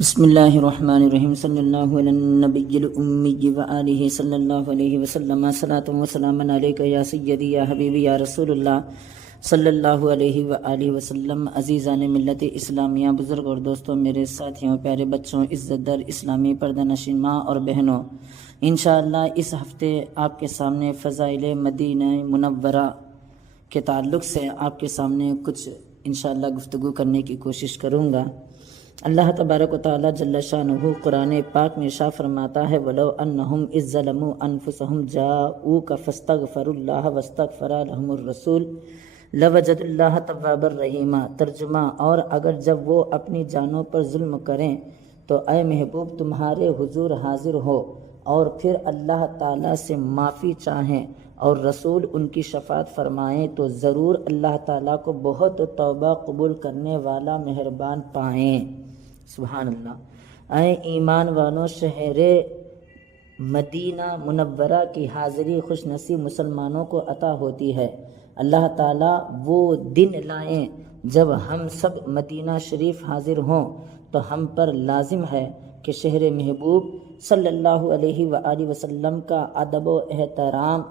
بسم اللہ الرحمن الرحیم صلی اللہ علی النبی الامی و آلہ صلی اللہ علیہ وسلم صلاۃ و سلام علیک یا سیدی یا حبیبی یا رسول اللہ صلی اللہ علیہ وآلہ وسلم۔ عزیزان ملت اسلامیہ، بزرگ اور دوستوں، میرے ساتھیوں، پیارے بچوں، عزت در اسلامی پردہ نشین ماں اور بہنوں، انشاءاللہ اس ہفتے آپ کے سامنے فضائل مدینہ منورہ کے تعلق سے آپ کے سامنے کچھ انشاءاللہ گفتگو کرنے کی کوشش کروں گا۔ اللہ تبارک و تعالی جل شانہ قرآن پاک میں ارشاد فرماتا ہے وَلَوْ أَنَّهُمْ إِذ ظَّلَمُوا أَنفُسَهُمْ جَاءُوكَ فَاسْتَغْفَرُوا اللَّهَ وَاسْتَغْفَرَ لَهُمُ الرَّسُولُ لَوَجَدُوا اللَّهَ تَوَّابًا رَحِيمًا۔ ترجمہ: اور اگر جب وہ اپنی جانوں پر ظلم کریں تو اے محبوب تمہارے حضور حاضر ہو اور پھر اللہ تعالیٰ سے معافی چاہیں اور رسول ان کی شفاعت فرمائیں تو ضرور اللہ تعالیٰ کو بہت توبہ قبول کرنے والا مہربان پائیں۔ سبحان اللہ۔ اے ایمان والوں، شہر مدینہ منورہ کی حاضری خوش نصیب مسلمانوں کو عطا ہوتی ہے۔ اللہ تعالیٰ وہ دن لائیں جب ہم سب مدینہ شریف حاضر ہوں تو ہم پر لازم ہے کہ شہر محبوب صلی اللہ علیہ وآلہ وسلم کا ادب و احترام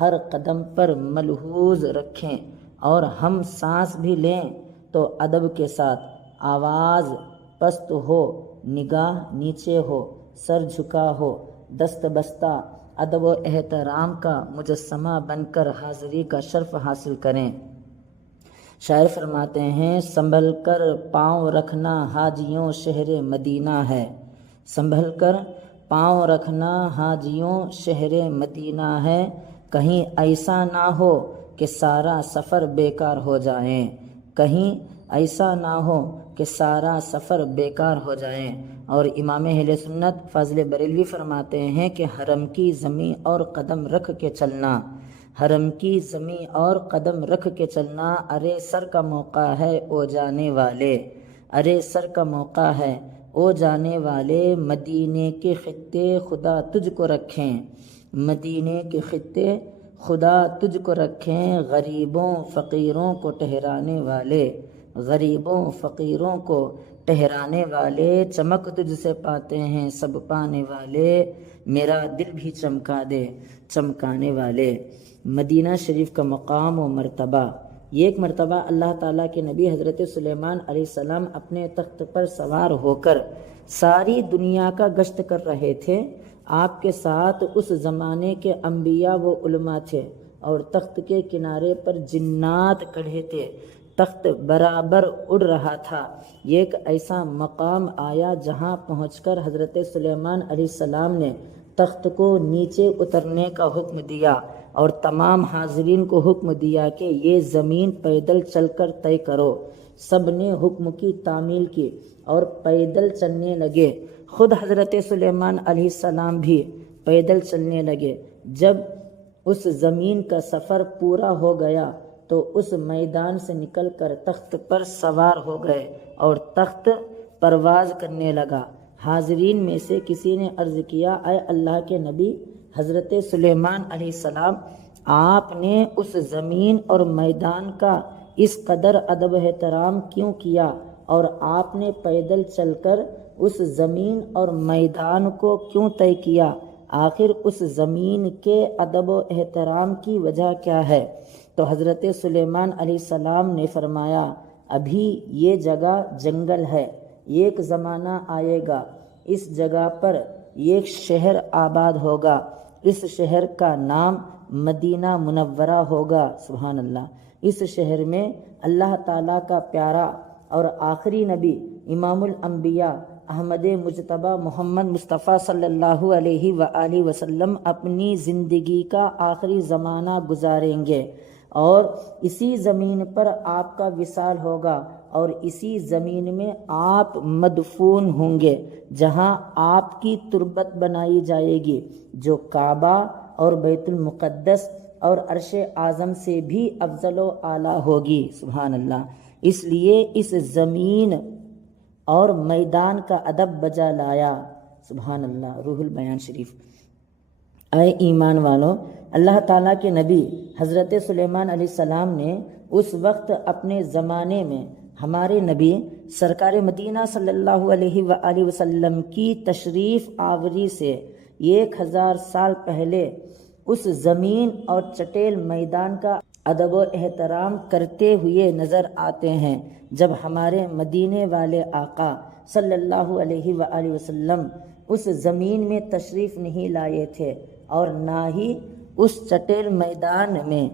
ہر قدم پر ملحوظ رکھیں، اور ہم سانس بھی لیں تو ادب کے ساتھ، آواز پست ہو، نگاہ نیچے ہو، سر جھکا ہو، دست بستہ ادب و احترام کا مجسمہ بن کر حاضری کا شرف حاصل کریں۔ شاعر فرماتے ہیں سنبھل کر پاؤں رکھنا حاجیوں شہر مدینہ ہے، سنبھل کر پاؤں رکھنا حاجیوں شہر مدینہ ہے، کہیں ایسا نہ ہو کہ سارا سفر بیکار ہو جائیں، کہیں ایسا نہ ہو کہ سارا سفر بیکار ہو جائیں۔ اور امام اہل سنت فاضل بریلوی فرماتے ہیں کہ حرم کی زمین اور قدم رکھ کے چلنا، حرم کی زمین اور قدم رکھ کے چلنا، ارے سر کا موقع ہے او جانے والے، ارے سر کا موقع ہے او جانے والے، مدینے کے خطے خدا تجھ کو رکھیں، مدینے کے خطے خدا تجھ کو رکھیں، غریبوں فقیروں کو ٹہرانے والے، غریبوں فقیروں کو ٹہرانے والے، چمک تجھ سے پاتے ہیں سب پانے والے، میرا دل بھی چمکا دے چمکانے والے۔ مدینہ شریف کا مقام و مرتبہ۔ یہ ایک مرتبہ اللہ تعالیٰ کے نبی حضرت سلیمان علیہ السلام اپنے تخت پر سوار ہو کر ساری دنیا کا گشت کر رہے تھے۔ آپ کے ساتھ اس زمانے کے انبیاء و علماء تھے اور تخت کے کنارے پر جنات کھڑے تھے، تخت برابر اڑ رہا تھا۔ یہ ایک ایسا مقام آیا جہاں پہنچ کر حضرت سلیمان علیہ السلام نے تخت کو نیچے اترنے کا حکم دیا اور تمام حاضرین کو حکم دیا کہ یہ زمین پیدل چل کر طے کرو۔ سب نے حکم کی تعمیل کی اور پیدل چلنے لگے۔ خود حضرت سلیمان علیہ السلام بھی پیدل چلنے لگے۔ جب اس زمین کا سفر پورا ہو گیا تو اس میدان سے نکل کر تخت پر سوار ہو گئے اور تخت پرواز کرنے لگا۔ حاضرین میں سے کسی نے عرض کیا اے اللہ کے نبی حضرت سلیمان علیہ السلام، آپ نے اس زمین اور میدان کا اس قدر ادب احترام کیوں کیا اور آپ نے پیدل چل کر اس زمین اور میدان کو کیوں طے کیا؟ آخر اس زمین کے ادب و احترام کی وجہ کیا ہے؟ تو حضرت سلیمان علیہ السلام نے فرمایا ابھی یہ جگہ جنگل ہے، ایک زمانہ آئے گا اس جگہ پر ایک شہر آباد ہوگا، اس شہر کا نام مدینہ منورہ ہوگا۔ سبحان اللہ۔ اس شہر میں اللہ تعالیٰ کا پیارا اور آخری نبی امام الانبیاء احمد مجتبیٰ محمد مصطفیٰ صلی اللہ علیہ وآلہ وسلم اپنی زندگی کا آخری زمانہ گزاریں گے، اور اسی زمین پر آپ کا وصال ہوگا اور اسی زمین میں آپ مدفون ہوں گے، جہاں آپ کی تربت بنائی جائے گی جو کعبہ اور بیت المقدس اور عرش اعظم سے بھی افضل و اعلیٰ ہوگی۔ سبحان اللہ۔ اس لیے اس زمین اور میدان کا ادب بجا لایا۔ سبحان اللہ۔ روح البیان شریف۔ اے ایمان والوں، اللہ تعالیٰ کے نبی حضرت سلیمان علیہ السلام نے اس وقت اپنے زمانے میں ہمارے نبی سرکار مدینہ صلی اللہ علیہ وآلہ وسلم کی تشریف آوری سے 1000 سال پہلے اس زمین اور چٹیل میدان کا ادب و احترام کرتے ہوئے نظر آتے ہیں جب ہمارے مدینے والے آقا صلی اللہ علیہ وآلہ وسلم اس زمین میں تشریف نہیں لائے تھے اور نہ ہی اس چٹیل میدان میں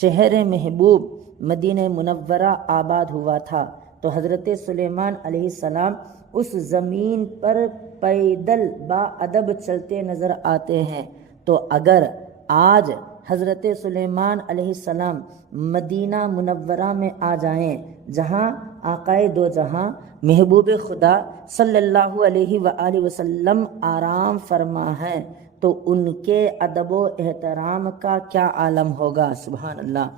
شہر محبوب مدینہ منورہ آباد ہوا تھا، تو حضرت سلیمان علیہ السلام اس زمین پر پیدل با ادب چلتے نظر آتے ہیں۔ تو اگر آج حضرت سلیمان علیہ السلام مدینہ منورہ میں آ جائیں جہاں آقائے دو جہاں محبوب خدا صلی اللہ علیہ وآلہ وسلم آرام فرما ہیں، تو ان کے ادب و احترام کا کیا عالم ہوگا۔ سبحان اللہ۔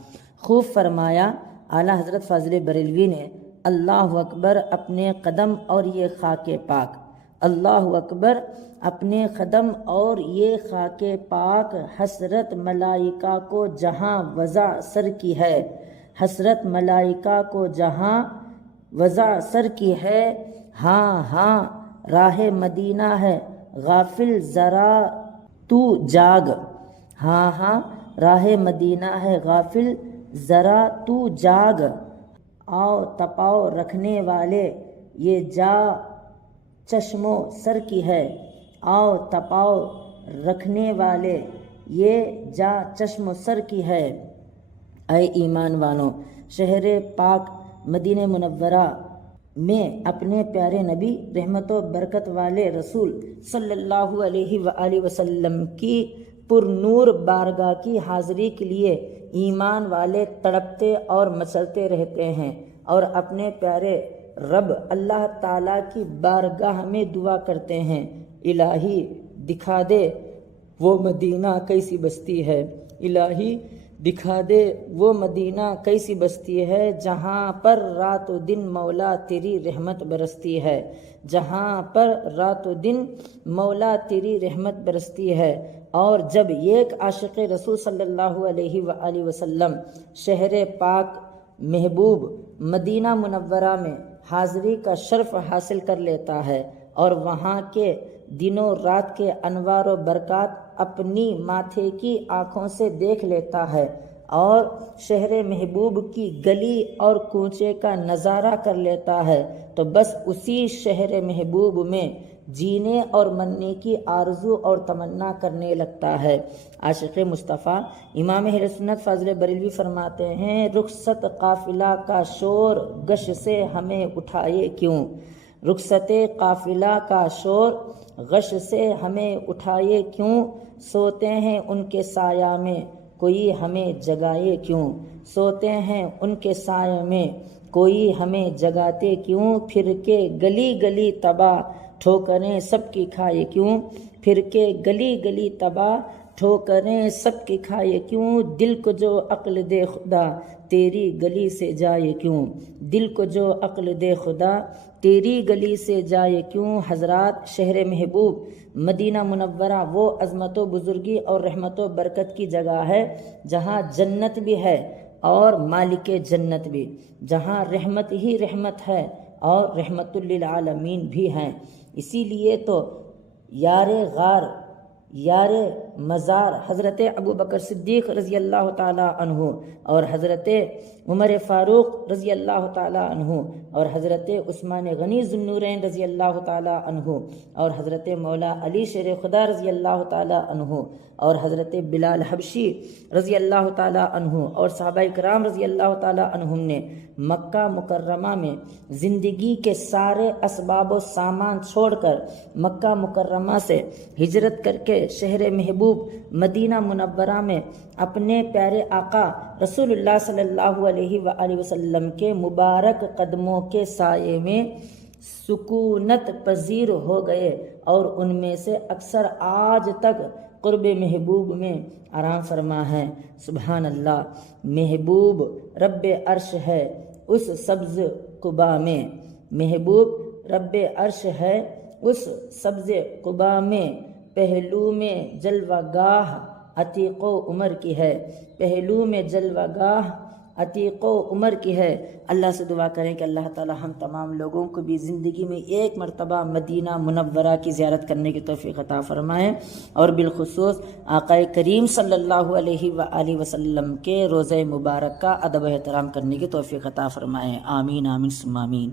خوب فرمایا اعلیٰ حضرت فاضل بریلوی نے، اللہ اکبر اپنے قدم اور یہ خاک پاک، اللہ اکبر اپنے قدم اور یہ خاک پاک، حسرت ملائکہ کو جہاں وضع سر کی ہے، حسرت ملائکہ کو جہاں وضع سر کی ہے، ہاں ہاں راہ مدینہ ہے غافل ذرا تو جاگ، ہاں ہاں راہ مدینہ ہے غافل ذرا تو جاگ، آؤ تپاؤ رکھنے والے یہ جا چشم و سر کی ہے، آؤ تپاؤ رکھنے والے یہ جا چشم و سر کی ہے۔ اے ایمان والوں، شہر پاک مدینہ منورہ میں اپنے پیارے نبی رحمت و برکت والے رسول صلی اللہ علیہ وآلہ وسلم کی پر نور بارگاہ کی حاضری کے لیے ایمان والے تڑپتے اور مچلتے رہتے ہیں اور اپنے پیارے رب اللہ تعالیٰ کی بارگاہ میں دعا کرتے ہیں، الہی دکھا دے وہ مدینہ کیسی بستی ہے، الہی دکھا دے وہ مدینہ کیسی بستی ہے جہاں پر رات و دن مولا تیری رحمت برستی ہے، جہاں پر رات و دن مولا تیری رحمت برستی ہے۔ اور جب ایک عاشق رسول صلی اللہ علیہ وآلہ وسلم شہر پاک محبوب مدینہ منورہ میں حاضری کا شرف حاصل کر لیتا ہے اور وہاں کے دنوں رات کے انوار و برکات اپنی ماتھے کی آنکھوں سے دیکھ لیتا ہے اور شہر محبوب کی گلی اور کوچے کا نظارہ کر لیتا ہے، تو بس اسی شہر محبوب میں جینے اور مرنے کی آرزو اور تمنا کرنے لگتا ہے۔ عاشق مصطفیٰ امام اہل سنت فاضل بریلوی فرماتے ہیں، رخصت قافلہ کا شور گش سے ہمیں اٹھائے کیوں، رخصت قافلہ کا شور غش سے ہمیں اٹھائے کیوں، سوتے ہیں ان کے سایہ میں کوئی ہمیں جگائے کیوں، سوتے ہیں ان کے سایہ میں کوئی ہمیں جگاتے کیوں، پھر کے گلی گلی تباہ ٹھوکریں سب کی کھائے کیوں، پھر کے گلی گلی تباہ ٹھوکریں سب کی کھائے کیوں، دل کو جو عقل دے خدا تیری گلی سے جائے کیوں، دل کو جو عقل دے خدا تیری گلی سے جائے کیوں۔ حضرات، شہر محبوب مدینہ منورہ وہ عظمت و بزرگی اور رحمت و برکت کی جگہ ہے جہاں جنت بھی ہے اور مالک جنت بھی، جہاں رحمت ہی رحمت ہے اور رحمت للعالمین بھی ہیں۔ اسی لیے تو یار غار یار مزار حضرت ابوبکر صدیق رضی اللہ تعالیٰ عنہ اور حضرت عمر فاروق رضی اللہ تعالیٰ عنہ اور حضرت عثمان غنی ذو النورین رضی اللہ تعالیٰ عنہ اور حضرت مولا علی شیر خدا رضی اللہ تعالیٰ عنہ اور حضرت بلال حبشی رضی اللہ تعالیٰ عنہ اور صحابہ کرام رضی اللہ تعالیٰ عنہم نے مکہ مکرمہ میں زندگی کے سارے اسباب و سامان چھوڑ کر مکہ مکرمہ سے ہجرت کر کے شہر محبوب مدینہ منورہ میں اپنے پیارے آقا رسول اللہ صلی اللہ علیہ وآلہ وسلم کے مبارک قدموں کے سائے میں سکونت پذیر ہو گئے اور ان میں سے اکثر آج تک قرب محبوب میں آرام فرما ہے۔ سبحان اللہ، محبوب رب عرش ہے اس سبز قبا میں، محبوب رب عرش ہے اس سبز قبا میں، پہلو میں جلوہ گاہ عتیق و عمر کی ہے، پہلو میں جلوہ گاہ عتیق و عمر کی ہے۔ اللہ سے دعا کریں کہ اللہ تعالی ہم تمام لوگوں کو بھی زندگی میں ایک مرتبہ مدینہ منورہ کی زیارت کرنے کی توفیق عطا فرمائیں، اور بالخصوص آقا کریم صلی اللہ علیہ وآلہ وسلم کے روضہ مبارک کا ادب و احترام کرنے کی توفیق عطا فرمائیں۔ آمین آمین ثم آمین۔